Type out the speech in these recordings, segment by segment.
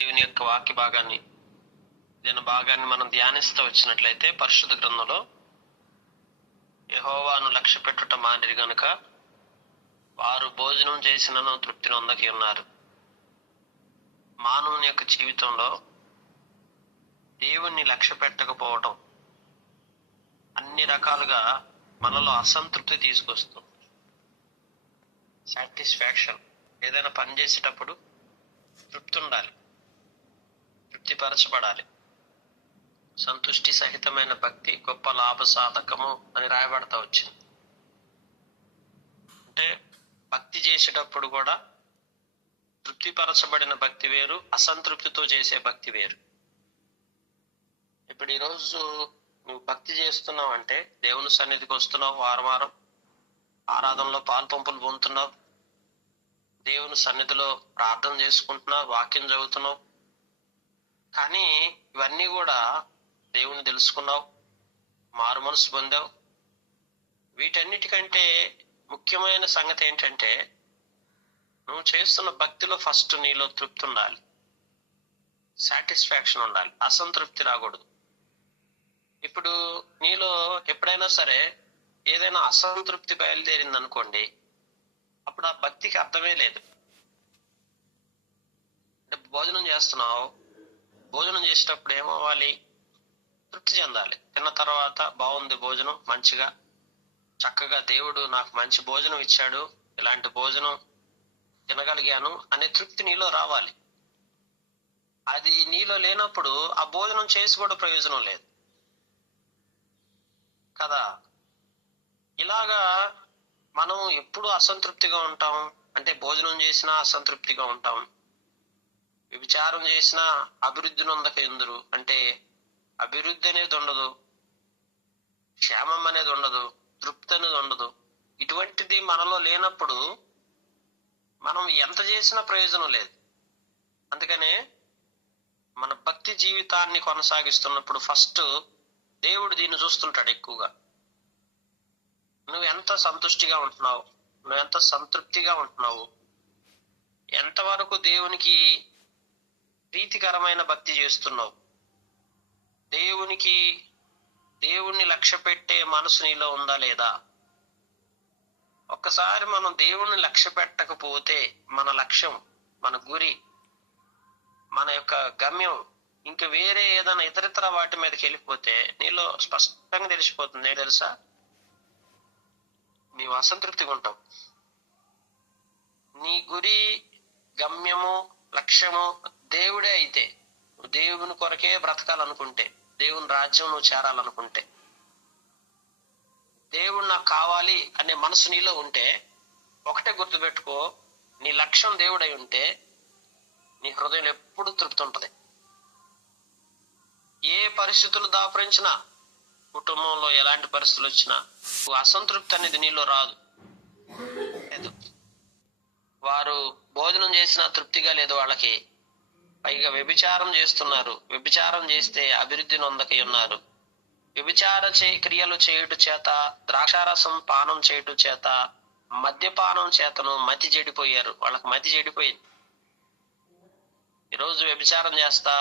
దేవుని యొక్క వాక్య భాగాన్ని మనం ధ్యానిస్తూ వచ్చినట్లయితే పరిశుద్ధ గ్రంథంలో యెహోవాను లక్ష్య పెట్టుట మానిరి గనుక వారు భోజనం చేసినను తృప్తి నొందకి ఉన్నారు. మానవుని యొక్క జీవితంలో దేవుణ్ణి లక్ష్య పెట్టకపోవటం అన్ని రకాలుగా మనలో అసంతృప్తి తీసుకొస్తుంది. సాటిస్ఫాక్షన్, ఏదైనా పని చేసేటప్పుడు తృప్తి ఉండాలి, తృప్తిపరచబడాలి. సంతుష్టి సహితమైన భక్తి గొప్ప లాభ సాధకము అని రాయబడతా వచ్చింది. అంటే భక్తి చేసేటప్పుడు కూడా తృప్తిపరచబడిన భక్తి వేరు, అసంతృప్తితో చేసే భక్తి వేరు. ఇప్పుడు ఈరోజు నువ్వు భక్తి చేస్తున్నావు అంటే దేవుని సన్నిధికి వస్తున్నావు, వారం వారం ఆరాధనలో పాల్పంపులు పొందుతున్నావు, దేవుని సన్నిధిలో ప్రార్థన చేసుకుంటున్నావు, వాక్యం చదువుతున్నావు. కానీ ఇవన్నీ కూడా దేవుని తెలుసుకున్నావు, మారు మనసు పొందావు. వీటన్నిటికంటే ముఖ్యమైన సంగతి ఏంటంటే నువ్వు చేస్తున్న భక్తిలో ఫస్ట్ నీలో తృప్తి ఉండాలి, సాటిస్ఫాక్షన్ ఉండాలి, అసంతృప్తి రాకూడదు. ఇప్పుడు నీలో ఎప్పుడైనా సరే ఏదైనా అసంతృప్తి బయలుదేరింది అనుకోండి, అప్పుడు ఆ భక్తికి అర్థమే లేదు. అంటే భోజనం చేస్తున్నావు, భోజనం చేసేటప్పుడు ఏమవ్వాలి? తృప్తి చెందాలి. తిన్న తర్వాత బాగుంది భోజనం, మంచిగా చక్కగా దేవుడు నాకు మంచి భోజనం ఇచ్చాడు, ఇలాంటి భోజనం తినగలిగాను అనే తృప్తి నీలో రావాలి. అది నీలో లేనప్పుడు ఆ భోజనం చేసి కూడా ప్రయోజనం లేదు కదా. ఇలాగా మనం ఎప్పుడు అసంతృప్తిగా ఉంటాం. అంటే భోజనం చేసినా అసంతృప్తిగా ఉంటాం, వ్యభిచారం చేసినా అభివృద్ధి నొందక ఎందురు. అంటే అభివృద్ధి అనేది ఉండదు, క్షేమం అనేది ఉండదు, తృప్తి అనేది ఉండదు. ఇటువంటిది మనలో లేనప్పుడు మనం ఎంత చేసినా ప్రయోజనం లేదు. అందుకనే మన భక్తి జీవితాన్ని కొనసాగిస్తున్నప్పుడు ఫస్ట్ దేవుడు దీన్ని చూస్తుంటాడు ఎక్కువగా. నువ్వు ఎంత సంతుష్టిగా ఉంటున్నావు, నువ్వు ఎంత సంతృప్తిగా ఉంటున్నావు, ఎంతవరకు దేవునికి ప్రీతికరమైన భక్తి చేస్తున్నావు, దేవుణ్ణి లక్ష్య పెట్టే మనసు నీలో ఉందా లేదా. ఒక్కసారి మనం దేవుణ్ణి లక్ష్య పెట్టకపోతే మన లక్ష్యం, మన గురి, మన యొక్క గమ్యం ఇంకా వేరే ఏదైనా ఇతరితర వాటి మీదకి వెళ్ళిపోతే నీలో స్పష్టంగా తెలిసిపోతుంది. ఏ తెలుసా? నీవు అసంతృప్తిగా ఉంటావు. నీ గురి, గమ్యము, లక్ష్యము దేవుడే అయితే, దేవుని కొరకే బ్రతకాలనుకుంటే, దేవుని రాజ్యం నువ్వు చేరాలనుకుంటే, దేవుడు నాకు కావాలి అనే మనసు నీలో ఉంటే ఒకటే గుర్తుపెట్టుకో, నీ లక్ష్యం దేవుడై ఉంటే నీ హృదయం ఎప్పుడు తృప్తి ఉంటది. ఏ పరిస్థితులు దాపురించినా, కుటుంబంలో ఎలాంటి పరిస్థితులు వచ్చినా అసంతృప్తి అనేది నీలో రాదు. వారు భోజనం చేసినా తృప్తిగా లేదు వాళ్ళకి, పైగా వ్యభిచారం చేస్తున్నారు. వ్యభిచారం చేస్తే అభివృద్ధి నొందకై ఉన్నారు. వ్యభిచార క్రియలు చేయుట చేత, ద్రాక్షారసం పానం చేయుట చేత, మద్యపానం చేతను మతి చెడిపోయారు. వాళ్ళకి మతి చెడిపోయింది. ఈరోజు వ్యభిచారం చేస్తా,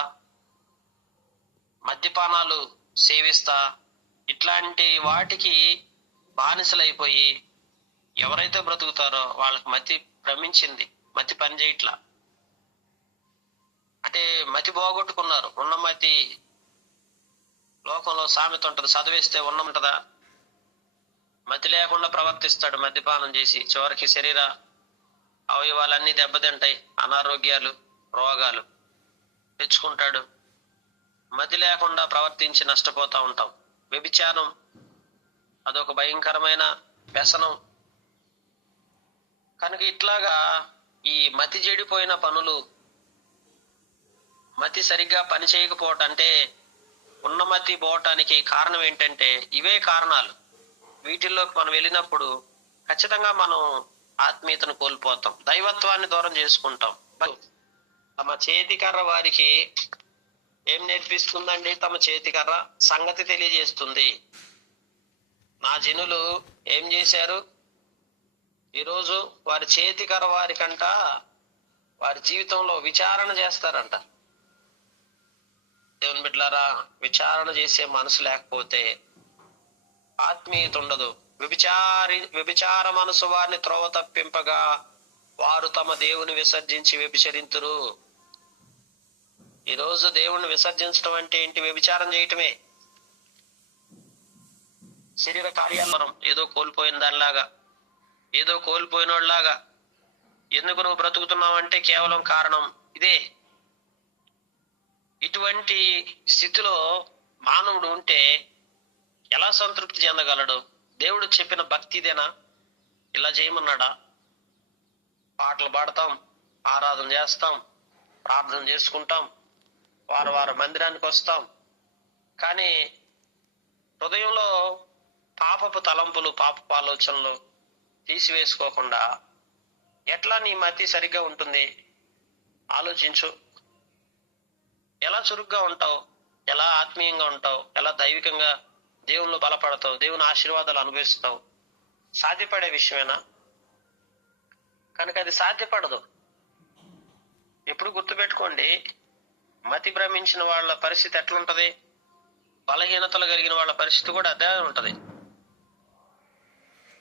మద్యపానాలు సేవిస్తా, ఇట్లాంటి వాటికి బానిసలైపోయి ఎవరైతే బ్రతుకుతారో వాళ్ళకి మతి భ్రమించింది, మతి పనిచేయట్లా. అంటే మతి పోగొట్టుకున్నారు. ఉన్న మతి, లోకంలో సామెత ఉంటది, చదివేస్తే ఉన్నమంటదా, మతి లేకుండా ప్రవర్తిస్తాడు మద్యపానం చేసి. చివరికి శరీర అవయవాలన్నీ దెబ్బతింటాయి, అనారోగ్యాలు, రోగాలు తెచ్చుకుంటాడు. మతి లేకుండా ప్రవర్తించి నష్టపోతా ఉంటాం. వ్యభిచారం అదొక భయంకరమైన వ్యసనం. కనుక ఇట్లాగా ఈ మతి చెడిపోయిన పనులు, మతి సరిగ్గా పని చేయకపోవటం, అంటే ఉన్నమతి పోవటానికి కారణం ఏంటంటే ఇవే కారణాలు. వీటిల్లోకి మనం వెళ్ళినప్పుడు ఖచ్చితంగా మనం ఆత్మీయతను కోల్పోతాం, దైవత్వాన్ని దూరం చేసుకుంటాం. తమ చేతికర్ర వారికి ఏం నేర్పిస్తుందండి? తమ చేతికర్ర సంగతి తెలియజేస్తుంది. నా జనులు ఏం చేశారు? ఈరోజు వారి చేతికర్ర వారికంట వారి జీవితంలో విచారణ చేస్తారంట. దేవుని బిడ్డలారా, విచారణ చేసే మనసు లేకపోతే ఆత్మీయత ఉండదు. వ్యభిచార మనసు వారిని త్రోవ తప్పింపగా వారు తమ దేవుని విసర్జించి వ్యభిచరింతురు. ఈ రోజు దేవుణ్ణి విసర్జించడం అంటే ఏంటి? వ్యభిచారం చేయటమే. శరీర కార్యాలు మనం ఏదో కోల్పోయిన దానిలాగా, ఏదో కోల్పోయినోళ్ళలాగా. ఎందుకు నువ్వు బ్రతుకుతున్నావంటే కేవలం కారణం ఇదే. ఇటువంటి స్థితిలో మానవుడు ఉంటే ఎలా సంతృప్తి చెందగలడు? దేవుడు చెప్పిన భక్తి ఇదేనా? ఇలా చేయమన్నాడా? పాటలు పాడతాం, ఆరాధన చేస్తాం, ప్రార్థన చేసుకుంటాం, వారం మందిరానికి వస్తాం, కానీ హృదయంలో పాపపు తలంపులు, పాపపు ఆలోచనలు తీసివేసుకోకుండా ఎట్లా నీ మతి సరిగ్గా ఉంటుంది? ఆలోచించు. ఎలా చురుగ్గా ఉంటావు? ఎలా ఆత్మీయంగా ఉంటావు? ఎలా దైవికంగా దేవుళ్ళు బలపడతావు? దేవుని ఆశీర్వాదాలు అనుభవిస్తావు? సాధ్యపడే విషయమేనా? కనుక అది సాధ్యపడదు. ఎప్పుడు గుర్తుపెట్టుకోండి, మతి భ్రమించిన వాళ్ళ పరిస్థితి ఎట్లుంటది? బలహీనతలు కలిగిన వాళ్ళ పరిస్థితి కూడా అదే ఉంటది.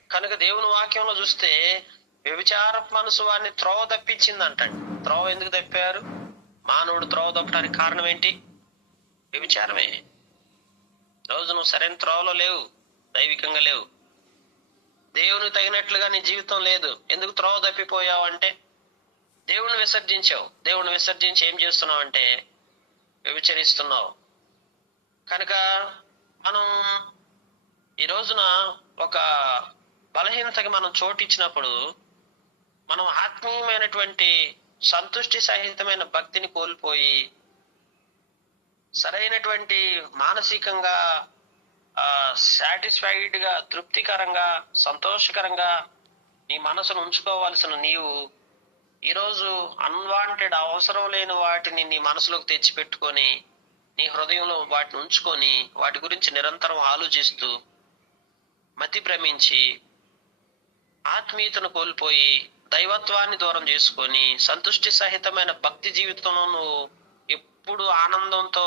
కనుక దేవుని వాక్యంలో చూస్తే వ్యభిచార మనసు వారిని త్రోవ తప్పించింది అంటండి. త్రోవ ఎందుకు తప్పారు? మానవుడు త్రోవ తప్పడానికి కారణం ఏంటి? వ్యభిచారమే. రోజు నువ్వు సరైన త్రోవలో లేవు, దైవికంగా లేవు, దేవుని తగినట్లుగా నీ జీవితం లేదు. ఎందుకు త్రోవ తప్పిపోయావు అంటే దేవుణ్ణి విసర్జించావు. దేవుణ్ణి విసర్జించి ఏం చేస్తున్నావు అంటే వ్యభిచరిస్తున్నావు. కనుక మనం ఈ రోజున ఒక బలహీనతకి మనం చోటిచ్చినప్పుడు మనం ఆత్మీయమైనటువంటి సంతుష్టి సహితమైన భక్తిని కోల్పోయి సరైనటువంటి మానసికంగా సాటిస్ఫైడ్ గా, తృప్తికరంగా, సంతోషకరంగా నీ మనసును ఉంచుకోవాల్సిన నీవు ఈరోజు అన్వాంటెడ్, అవసరం లేని వాటిని నీ మనసులోకి తెచ్చిపెట్టుకొని నీ హృదయంలో వాటిని ఉంచుకొని వాటి గురించి నిరంతరం ఆలోచిస్తూ మతి భ్రమించి ఆత్మీయతను కోల్పోయి దైవత్వాన్ని దూరం చేసుకొని సంతుష్టి సహితమైన భక్తి జీవితంలో నువ్వు ఎప్పుడు ఆనందంతో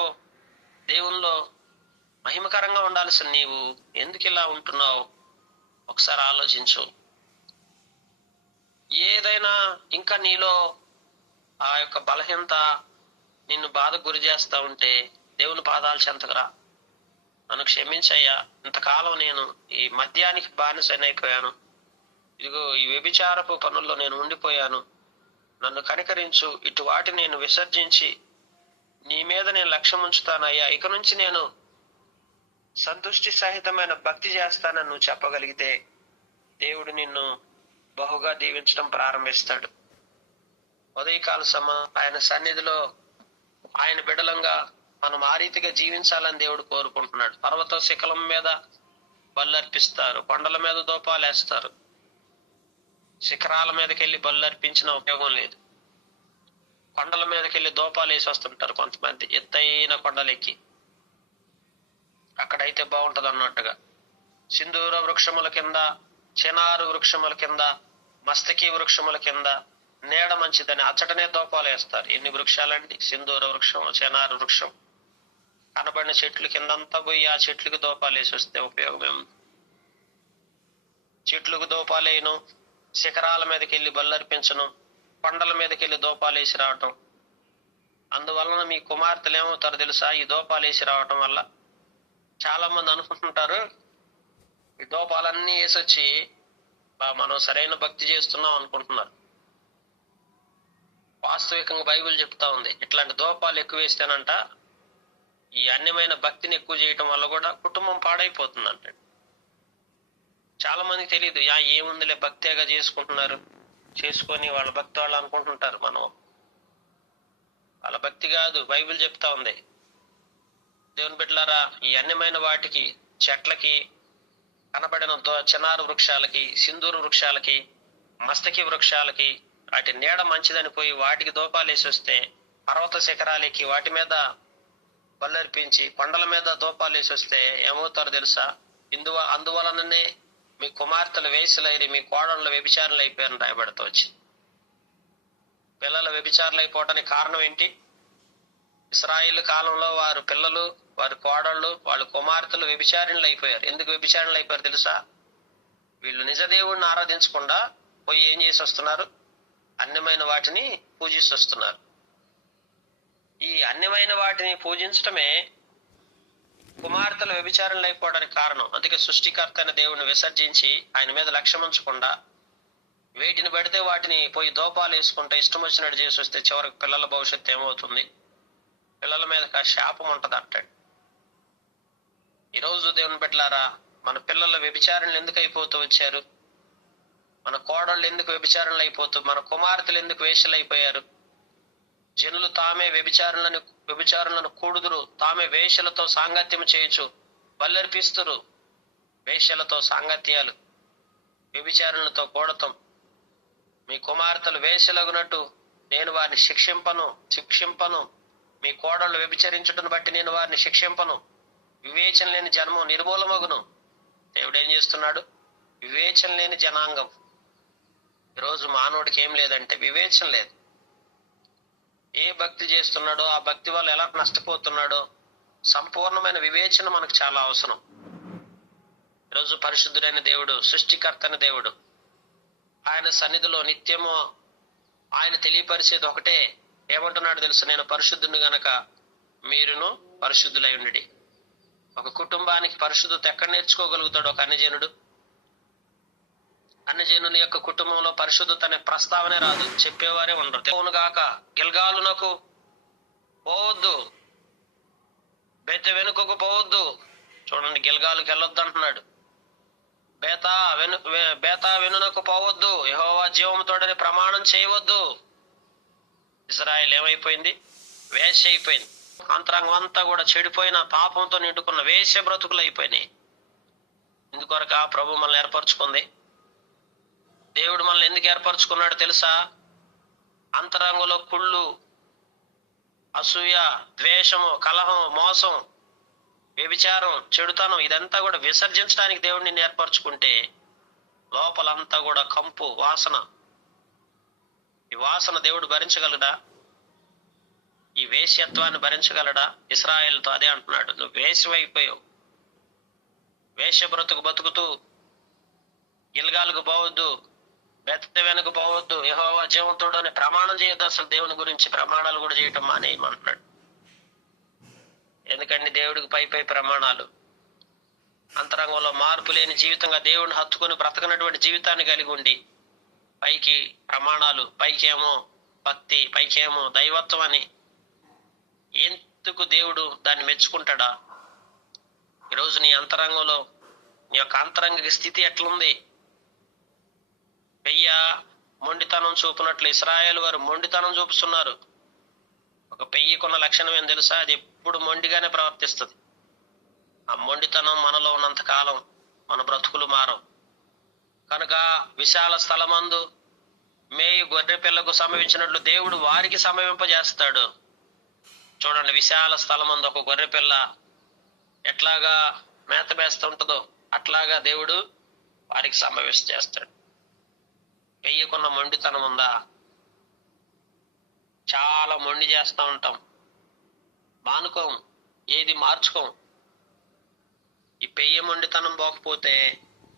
దేవుల్లో మహిమకరంగా ఉండాల్సిన నీవు ఎందుకు ఇలా ఉంటున్నావు? ఒకసారి ఆలోచించు. ఏదైనా ఇంకా నీలో ఆ యొక్క బలహీనత నిన్ను బాధకు గురి చేస్తా ఉంటే దేవుని పాదాల చెంతకురా. నన్ను క్షమించయ్యా, ఇంతకాలం నేను ఈ మద్యానికి బానిసనైపోయాను, ఇదిగో ఈ వ్యభిచారపు పనుల్లో నేను ఉండిపోయాను, నన్ను కనికరించు, ఇటు వాటిని నేను విసర్జించి నీ మీద నేను లక్ష్యం ఉంచుతానయ్యా, ఇక నుంచి నేను సంతుష్టి సహితమైన భక్తి చేస్తానని నువ్వు చెప్పగలిగితే దేవుడు నిన్ను బహుగా దీవించడం ప్రారంభిస్తాడు. ఉదయకాల ఆయన సన్నిధిలో ఆయన బిడలంగా మనం ఆ రీతిగా జీవించాలని దేవుడు కోరుకుంటున్నాడు. పర్వత శిఖరం మీద బల్లర్పిస్తారు, కొండల మీద దూపాలేస్తారు. శిఖరాల మీదకి వెళ్ళి బల్లర్పించిన ఉపయోగం లేదు. కొండల మీదకి వెళ్ళి దూపాలు వేసి వస్తుంటారు కొంతమంది, ఎత్తైన కొండలెక్కి. అక్కడైతే బాగుంటది అన్నట్టుగా. సింధూర వృక్షముల కింద, చినారు వృక్షముల కింద, మస్తకి వృక్షముల కింద నీడ మంచిదని అచ్చటనే దూపాలు వేస్తారు. ఎన్ని వృక్షాలండి? సింధూర వృక్షం, చినారు వృక్షం, కనబడిన చెట్లు కిందంతా పోయి ఆ చెట్లకు దూపాలు వేసి వస్తే ఉపయోగం ఏముంది? చెట్లకు దూపాలేను, శిఖరాల మీదకి వెళ్ళి బల్లర్పించను, కొండల మీదకి వెళ్ళి దూపాలు వేసి రావటం. అందువలన మీ కుమార్తెలు ఏమవుతారు తెలుసా? ఈ దూపాలు వేసి రావటం వల్ల చాలా మంది అనుకుంటుంటారు ఈ దూపాలన్నీ వేసొచ్చి మనం సరైన భక్తి చేస్తున్నాం అనుకుంటున్నారు. వాస్తవికంగా బైబిల్ చెప్తా ఉంది, ఇట్లాంటి దూపాలు ఎక్కువ వేస్తేనంట ఈ అన్యమైన భక్తిని ఎక్కువ చేయటం వల్ల కూడా కుటుంబం పాడైపోతుందంట. చాలా మందికి తెలియదు. ఏముందిలే భక్తిగా చేసుకుంటున్నారు, చేసుకొని వాళ్ళ భక్తి వాళ్ళు అనుకుంటుంటారు. మనం వాళ్ళ భక్తి కాదు, బైబిల్ చెప్తా ఉంది. దేవుని బిడ్డలారా, ఈ అన్యమైన వాటికి, చెట్లకి, కనబడిన చినారు వృక్షాలకి, సింధూరు వృక్షాలకి, మస్తకి వృక్షాలకి వాటి నీడ మంచిదని పోయి వాటికి దూపాలు వేసి వస్తే, పర్వత శిఖరాలకి వాటి మీద బల్లర్పించి కొండల మీద దూపాలు వేసి వస్తే ఏమవుతారో తెలుసా? అందువలననే మీ కుమార్తెలు వేసులైరి, మీ కోడళ్ళు వ్యభిచారులు అయిపోయారని రాయబడతా వచ్చి. పిల్లలు వ్యభిచారులు అయిపోవడానికి కారణం ఏంటి? ఇశ్రాయేల్ కాలంలో వారి పిల్లలు, వారి కోడళ్ళు, వాళ్ళ కుమార్తెలు వ్యభిచారిణులు అయిపోయారు. ఎందుకు వ్యభిచారిణులు అయిపోయారు తెలుసా? వీళ్ళు నిజ దేవుణ్ణి ఆరాధించకుండా పోయి ఏం చేసి వస్తున్నారు? అన్యమైన వాటిని పూజిస్తూ వస్తున్నారు. ఈ అన్యమైన వాటిని పూజించటమే కుమార్తెలు వ్యభిచారులు అయిపోవడానికి కారణం. అందుకే సృష్టికర్త అయిన దేవుణ్ణి విసర్జించి ఆయన మీద లక్ష్యం ఉంచకుండా వేటిని పెడితే వాటిని పోయి దోపాలు వేసుకుంటే ఇష్టం వచ్చినట్టు చేసి వస్తే చివరికి పిల్లల భవిష్యత్తు ఏమవుతుంది? పిల్లల మీద శాపం ఉంటది అంటాడు. ఈరోజు దేవుని బిడ్డలారా, మన పిల్లల వ్యభిచారులు ఎందుకు అయిపోతూ వచ్చారు? మన కోడళ్ళు ఎందుకు వ్యభిచారులు అయిపోతూ, మన కుమార్తెలు ఎందుకు వేషలు అయిపోయారు? జనులు తామే వ్యభిచారులను కూడుదురు, తామే వేషలతో సాంగత్యం చేయొచ్చు, బల్లర్పిస్తురు. వేషలతో సాంగత్యాలు, వ్యభిచారులతో కూడతాం. మీ కుమార్తెలు వేషలగునట్టు నేను వారిని శిక్షింపను. మీ కోడళ్ళు వ్యభిచరించుటను బట్టి నేను వారిని శిక్షింపను. వివేచన లేని జన్మం నిర్మూలమగును. దేవుడు ఏం చేస్తున్నాడు? వివేచన లేని జనాంగం. ఈరోజు మానవుడికి ఏం లేదంటే వివేచన లేదు. ఏ భక్తి చేస్తున్నాడో ఆ భక్తి వల్ల ఎలా నష్టపోతున్నాడో సంపూర్ణమైన వివేచన మనకు చాలా అవసరం. ఈరోజు పరిశుద్ధుడైన దేవుడు, సృష్టికర్త అయిన దేవుడు, ఆయన సన్నిధిలో నిత్యము ఆయన తెలియపరిచేది ఒకటే. ఏమంటున్నాడు తెలుసు? నేను పరిశుద్ధుని గనక మీరును పరిశుద్ధులై ఉండి. ఒక కుటుంబానికి పరిశుద్ధత ఎక్కడ నేర్చుకోగలుగుతాడు ఒక అన్యజనుడు? అన్యజనుని యొక్క కుటుంబంలో పరిశుద్ధత అనే ప్రస్తావనే రాదు, చెప్పేవారే ఉండరు. తెలుగుగాక గిల్గాలునకు పోవద్దు, బేత వెనుకకు పోవద్దు. చూడండి, గిల్గాలుకి వెళ్ళొద్దు అంటున్నాడు. బేతా వెనునకు పోవద్దు, యెహోవా జీవముతోడని ప్రమాణం చేయవద్దు. ఇశ్రాయేలు ఏమైపోయింది? వేశ్య అయిపోయింది. అంతరంగం అంతా కూడా చెడిపోయిన పాపంతో నిండుకున్న వేశ్య బ్రతుకులు అయిపోయినాయి. ఇందుకొరక ప్రభు మనల్ని ఏర్పరచుకుంది. దేవుడు మనల్ని ఎందుకు ఏర్పరచుకున్నాడు తెలుసా? అంతరంగంలో కుళ్ళు, అసూయ, ద్వేషము, కలహం, మోసం, వ్యభిచారం, చెడుతనం ఇదంతా కూడా విసర్జించడానికి దేవుడు నిన్ను ఏర్పరచుకుంటే లోపలంతా కూడా కంపు వాసన. ఈ వాసన దేవుడు భరించగలడా? ఈ వేశ్యత్వాన్ని భరించగలడా? ఇశ్రాయేలుతో అదే అంటున్నాడు, నువ్వు వేశ్యమైపోయావు. వేశ్య బతుకుతూ గిల్గాలకు పోవద్దు, బెత్త వెనుక పోవద్దు, యెహోవా జీవంతుడు అని ప్రమాణం చేయొద్దు. అసలు దేవుని గురించి ప్రమాణాలు కూడా చేయటం మానేయమంటున్నాడు. ఎందుకంటే దేవుడికి పై ప్రమాణాలు, అంతరంగంలో మార్పు లేని జీవితంగా దేవుడిని హత్తుకుని బ్రతకనటువంటి జీవితాన్ని కలిగి ఉండి పైకి ప్రమాణాలు, పైకేమో భక్తి, పైకేమో దైవత్వం అని, ఎందుకు దేవుడు దాన్ని మెచ్చుకుంటాడా? ఈరోజు నీ అంతరంగంలో నీ యొక్క అంతరంగ స్థితి ఎట్లుంది? పెయ్య మొండితనం చూపునట్లు ఇశ్రాయేలు వారు మొండితనం చూపుతున్నారు. ఒక పెయ్యకున్న లక్షణం ఏం తెలుసా? అది ఎప్పుడు మొండిగానే ప్రవర్తిస్తుంది. ఆ మొండితనం మనలో ఉన్నంత కాలం మన బ్రతుకులు మారం. కనుక విశాల స్థలమందు మేయి గొర్రె పిల్లకు సమవించినట్లు దేవుడు వారికి సమవింపజేస్తాడు. చూడండి, విశాల స్థలమందు ఒక గొర్రె పిల్ల ఎట్లాగా మేత వేస్తుంటుందో అట్లాగా దేవుడు వారికి సమవింపజేస్తాడు. పెయ్యకున్న మొండితనం ఉందా? చాలా మొండి చేస్తూ ఉంటాం, మానుకోం, ఏది మార్చుకోం. ఈ పెయ్య మొండితనం పోకపోతే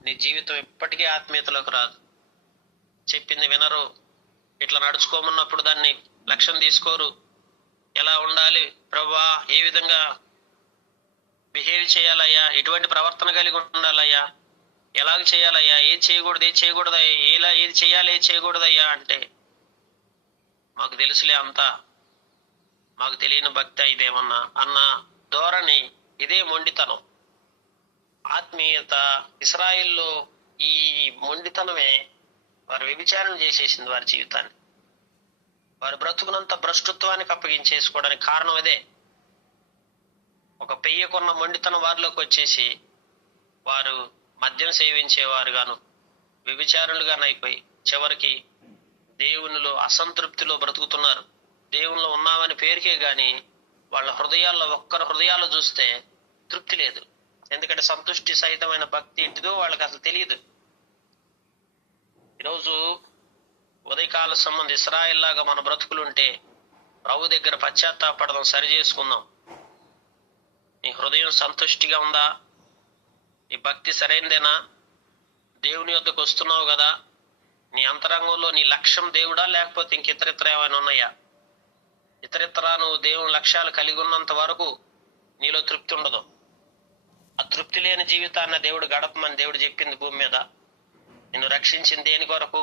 నీ జీవితం ఎప్పటికీ ఆత్మీయతలోకి రాదు. చెప్పింది వినరు, ఇట్లా నడుచుకోమన్నప్పుడు దాన్ని లక్ష్యం తీసుకోరు. ఎలా ఉండాలి ప్రభువా, ఏ విధంగా బిహేవ్ చేయాలయ్యా, ఎటువంటి ప్రవర్తన కలిగి ఉండాలయ్యా, ఎలాగ చేయాలయ్యా, ఏది చేయకూడదయ్యా, ఏది చేయాలి ఏది చేయకూడదయ్యా అంటే మాకు తెలుసులే అంతా, మాకు తెలియని భక్తి ఇదేమన్నా అన్న ధోరణి, ఇదే మొండితనం. ఆత్మీయత ఇశ్రాయేల్లో ఈ మొండితనమే వారు వ్యభిచారం చేసేసింది వారి జీవితాన్ని. వారి బ్రతుకునంత భ్రష్టత్వానికి అప్పగించేసుకోవడానికి కారణం అదే. ఒక పెయ్యకున్న మొండితనం వారిలోకి వచ్చేసి వారు మద్యం సేవించేవారు గాను వ్యభిచారులుగాను అయిపోయి చివరికి దేవునిలో అసంతృప్తిలో బ్రతుకుతున్నారు. దేవునిలో ఉన్నామని పేరుకే గాని వాళ్ళ హృదయాల్లో ఒక్కరి హృదయాల్లో చూస్తే తృప్తి లేదు. ఎందుకంటే సంతుష్టి సహితమైన భక్తి ఏంటిదో వాళ్ళకి అసలు తెలియదు. ఈరోజు ఉదయకాల సంబంధి ఇశ్రాయేల్ లాగా మన బ్రతుకులుంటే ప్రభు దగ్గర పశ్చాత్తాపడదాం, సరి చేసుకుందాం. నీ హృదయం సంతుష్టిగా ఉందా? నీ భక్తి సరైనదేనా? దేవుని యొద్దకు వస్తున్నావు కదా? నీ అంతరంగంలో నీ లక్ష్యం దేవుడా, లేకపోతే ఇతరితర ఏమైనా ఉన్నాయా? ఇతరితర నువ్వు దేవుని లక్ష్యాలు కలిగి ఉన్నంత వరకు నీలో తృప్తి ఉండదు. ఆ తృప్తి లేని జీవితాన్ని దేవుడు గడపమని దేవుడు చెప్పింది భూమి మీద. నిన్ను రక్షించింది దేని కొరకు?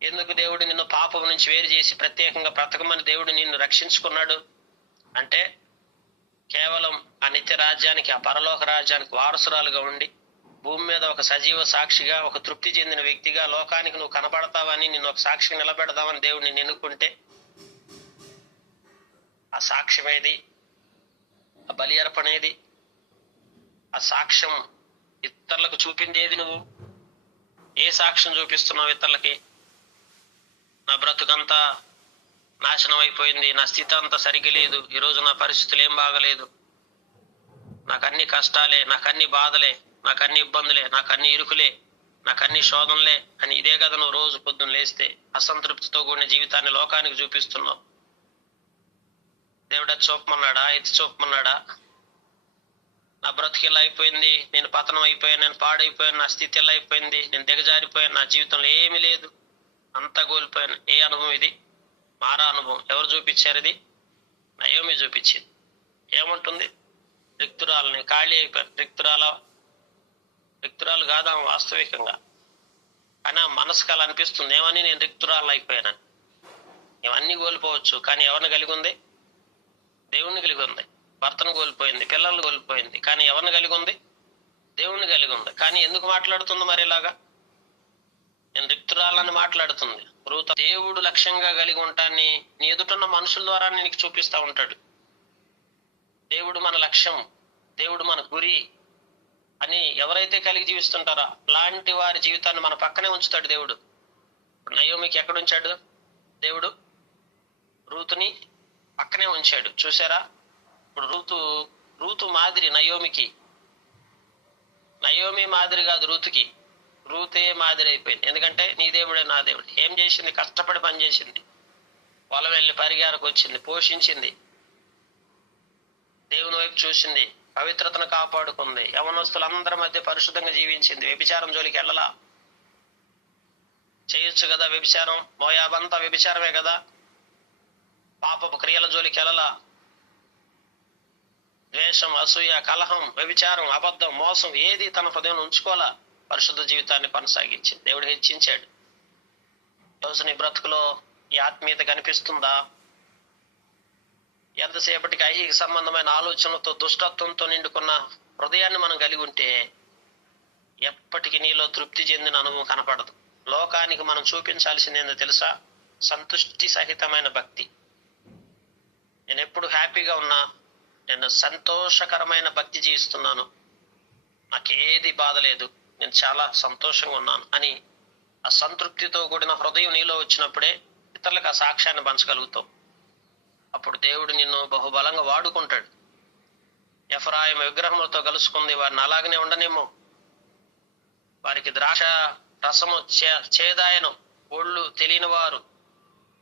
ఎందుకు దేవుడు నిన్ను పాపం నుంచి వేరు చేసి ప్రత్యేకంగా బ్రతకమని దేవుడు నిన్ను రక్షించుకున్నాడు అంటే, కేవలం ఆ నిత్య రాజ్యానికి, ఆ పరలోక రాజ్యానికి వారసురాలుగా ఉండి భూమి మీద ఒక సజీవ సాక్షిగా, ఒక తృప్తి చెందిన వ్యక్తిగా లోకానికి నువ్వు కనబడతావని, నిన్ను ఒక సాక్షిగా నిలబెడదామని దేవుడు నిన్ను ఎన్నుకుంటే, ఆ సాక్ష్యమేది? ఆ బలి అర్పణేది? ఆ సాక్ష్యం ఇతరులకు చూపిందేది? నువ్వు ఏ సాక్ష్యం చూపిస్తున్నావు ఇతరులకి? నా బ్రతుకంతా నాశనం అయిపోయింది, నా స్థితి అంతా సరిగ్గా లేదు, ఈరోజు నా పరిస్థితులు ఏం బాగలేదు, నాకు అన్ని కష్టాలే, నాకు అన్ని బాధలే, నాకు అన్ని ఇబ్బందులే, నాకు అన్ని ఇరుకులే, నాకు అన్ని శోధనలే అని ఇదే కదా నువ్వు రోజు పొద్దున్న లేస్తే అసంతృప్తితో కూడిన జీవితాన్ని లోకానికి చూపిస్తున్నావు. దేవుడు అది చూపమన్నాడా? ఎత్తి చూపమన్నాడా? నా బ్రతుకు ఎలా అయిపోయింది, నేను పతనం అయిపోయాను, నేను పాడైపోయాను, నా స్థితి ఎలా అయిపోయింది, నేను దిగజారిపోయాను, నా జీవితంలో ఏమీ లేదు, అంతా కోల్పోయాను. ఏ అనుభవం ఇది? మారా అనుభవం. ఎవరు చూపించారు ఇది? నయోమి చూపించింది. ఏమంటుంది? రిక్తురాలని, ఖాళీ అయిపోయాను. రిక్తురాలు కాదా వాస్తవికంగా, కానీ ఆ మనసుకు అలా అనిపిస్తుంది. ఏమని? నేను రిక్తురాలు అయిపోయానని. ఇవన్నీ కోల్పోవచ్చు, కానీ ఎవరిని కలిగి ఉంది? దేవుణ్ణి కలిగి ఉంది. భర్తను కోల్పోయింది, పిల్లల్ని కోల్పోయింది, కానీ ఎవరిని కలిగి ఉంది? దేవుణ్ణి కలిగి ఉంది. కానీ ఎందుకు మాట్లాడుతుంది మరి ఇలాగా? నేను రిక్తురాలని మాట్లాడుతుంది. రూత దేవుడు లక్ష్యంగా కలిగి ఉంటాన్ని నీ ఎదుటున్న మనుషుల ద్వారా నీకు చూపిస్తా ఉంటాడు. దేవుడు మన లక్ష్యం, దేవుడు మన గురి అని ఎవరైతే కలిగి జీవిస్తుంటారో అలాంటి వారి జీవితాన్ని మన పక్కనే ఉంచుతాడు దేవుడు. ఇప్పుడు నయోమికి ఎక్కడ ఉంచాడు దేవుడు? రూతుని పక్కనే ఉంచాడు. చూసారా? ఇప్పుడు రూతు మాదిరి నయోమికి. నయోమి మాదిరి కాదు రూతుకి. రూతే మాదిరి అయిపోయింది. ఎందుకంటే నీ దేవుడే నా దేవుడు. ఏం చేసింది? కష్టపడి పని చేసింది, పొలం వెళ్ళి పరిగారకు వచ్చింది, పోషించింది, దేవుని వైపు చూసింది, పవిత్రతను కాపాడుకుంది, యవనస్తులందరి మధ్య పరిశుద్ధంగా జీవించింది, వ్యభిచారం జోలికి వెళ్ళలా. చేయొచ్చు కదా వ్యభిచారం, మోయాబంతా వ్యభిచారమే కదా. పాపపు క్రియల జోలికి వెళ్ళలా. ద్వేషం, అసూయ, కలహం, వ్యభిచారం, అబద్ధం, మోసం ఏది తన హృదయం ఉంచుకోవాలా. పరిశుద్ధ జీవితాన్ని కొనసాగించింది. దేవుడు హెచ్చించాడు. రోజు నీ బ్రతుకులో ఈ ఆత్మీయత కనిపిస్తుందా? ఎంతసేపటికి ఐహిక సంబంధమైన ఆలోచనలతో, దుష్టత్వంతో నిండుకున్న హృదయాన్ని మనం కలిగి ఉంటే ఎప్పటికీ నీలో తృప్తి చెందిన అనుభవం కనపడదు. లోకానికి మనం చూపించాల్సింది ఏందో తెలుసా? సంతుష్టి సహితమైన భక్తి. నేను ఎప్పుడు హ్యాపీగా ఉన్నా, నేను సంతోషకరమైన భక్తి జీవిస్తున్నాను, నాకేది బాధ లేదు, నేను చాలా సంతోషంగా ఉన్నాను అని ఆ సంతృప్తితో కూడిన హృదయం నీలో వచ్చినప్పుడే ఇతరులకు ఆ సాక్ష్యాన్ని పంచగలుగుతావు. అప్పుడు దేవుడు నిన్ను బహుబలంగా వాడుకుంటాడు. ఎఫ్రాయిము విగ్రహములతో కలుసుకుంది, వారిని అలాగనే ఉండనేమో. వారికి ద్రాక్ష రసము చేదాయను, ఒళ్ళు తెలియని వారు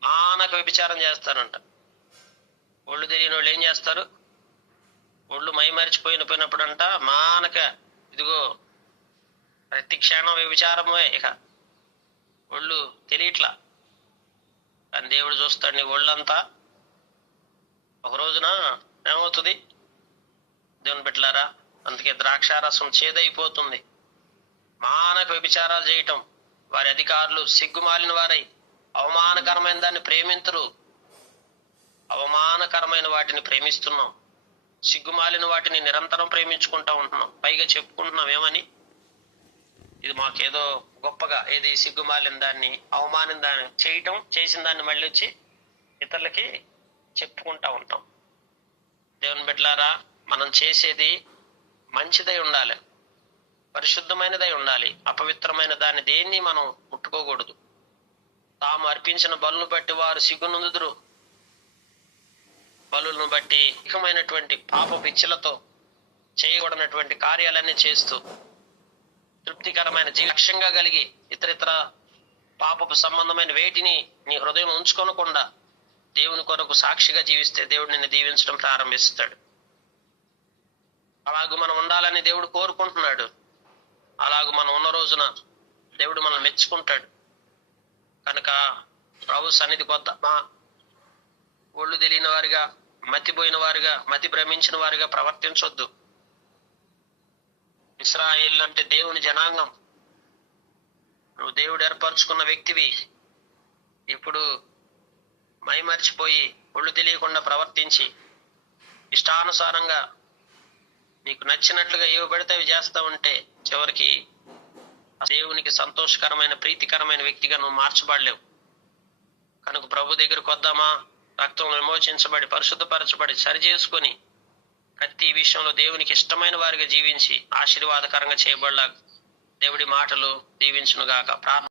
ఆనక వ్యభిచారం చేస్తారంట. ఒళ్ళు తెలియని వాళ్ళు ఏం చేస్తారు? ఒళ్ళు మైమరిచిపోయినప్పుడంట మానక ఇదిగో ప్రతి క్షణం వ్యభిచారమే. ఇక ఒళ్ళు తెలియట్లా, కానీ దేవుడు చూస్తాడు నీ ఒళ్ళంతా. ఒక రోజున ఏమవుతుంది దేవుని బిడ్డలారా? అందుకే ద్రాక్షారసం చేదైపోతుంది. మానక వ్యభిచారాలు చేయటం, వారి అధికారులు సిగ్గుమాలిన వారై అవమానకరమైన దాన్ని ప్రేమించరు. అవమానకరమైన వాటిని ప్రేమిస్తున్నాం, సిగ్గుమాలిన వాటిని నిరంతరం ప్రేమించుకుంటా ఉంటున్నాం. పైగా చెప్పుకుంటున్నాం ఏమని? ఇది మాకేదో గొప్పగా, ఏది సిగ్గుమాలిన దాన్ని, అవమానం దాన్ని చేయటం, చేసిన దాన్ని మళ్ళీ వచ్చి ఇతరులకి చెప్పుకుంటా ఉంటాం. దేవుని బిడ్డలారా, మనం చేసేది మంచిదై ఉండాలి, పరిశుద్ధమైనదై ఉండాలి. అపవిత్రమైన దాన్ని దేన్ని మనం ముట్టుకోకూడదు. తాము అర్పించిన బలును బట్టి వారు సిగ్గునందుదురు. బలులను బట్టి ఏకమైనటువంటి పాప పిచ్చిలతో చేయకూడనటువంటి కార్యాలన్నీ చేస్తూ తృప్తికరమైన లక్ష్యంగా కలిగి ఇతరితర పాపపు సంబంధమైన వేటిని నీ హృదయం ఉంచుకొనకుండా దేవుని కొరకు సాక్షిగా జీవిస్తే దేవుడు నిన్ను దీవించడం ప్రారంభిస్తాడు. అలాగూ మనం ఉండాలని దేవుడు కోరుకుంటున్నాడు. అలాగూ మనం ఉన్న రోజున దేవుడు మనల్ని మెచ్చుకుంటాడు. కనుక ప్రభు సన్నిధికి వద్దామా? ఒళ్ళు తెలియని వారిగా, మతిపోయిన వారిగా, మతి భ్రమించిన వారిగా ప్రవర్తించొద్దు. ఇశ్రాయేలు అంటే దేవుని జనాంగం. నువ్వు దేవుడు ఏర్పరచుకున్న వ్యక్తివి. ఇప్పుడు మైమర్చిపోయి ఒళ్ళు తెలియకుండా ప్రవర్తించి ఇష్టానుసారంగా నీకు నచ్చినట్లుగా ఏవి పడితే అవి చేస్తా ఉంటే చివరికి దేవునికి సంతోషకరమైన, ప్రీతికరమైన వ్యక్తిగా నువ్వు మార్చబడలేవు. కనుక ప్రభు దగ్గరకు వద్దామా? రక్తం విమోచించబడి, పరిశుద్ధపరచబడి, సరి చేసుకొని ప్రతి విషయంలో దేవునికి ఇష్టమైన వారిగా జీవించి ఆశీర్వాదకరంగా చేయబడలా దేవుడి మాటలు దీవించునుగాక. ప్రార్థన.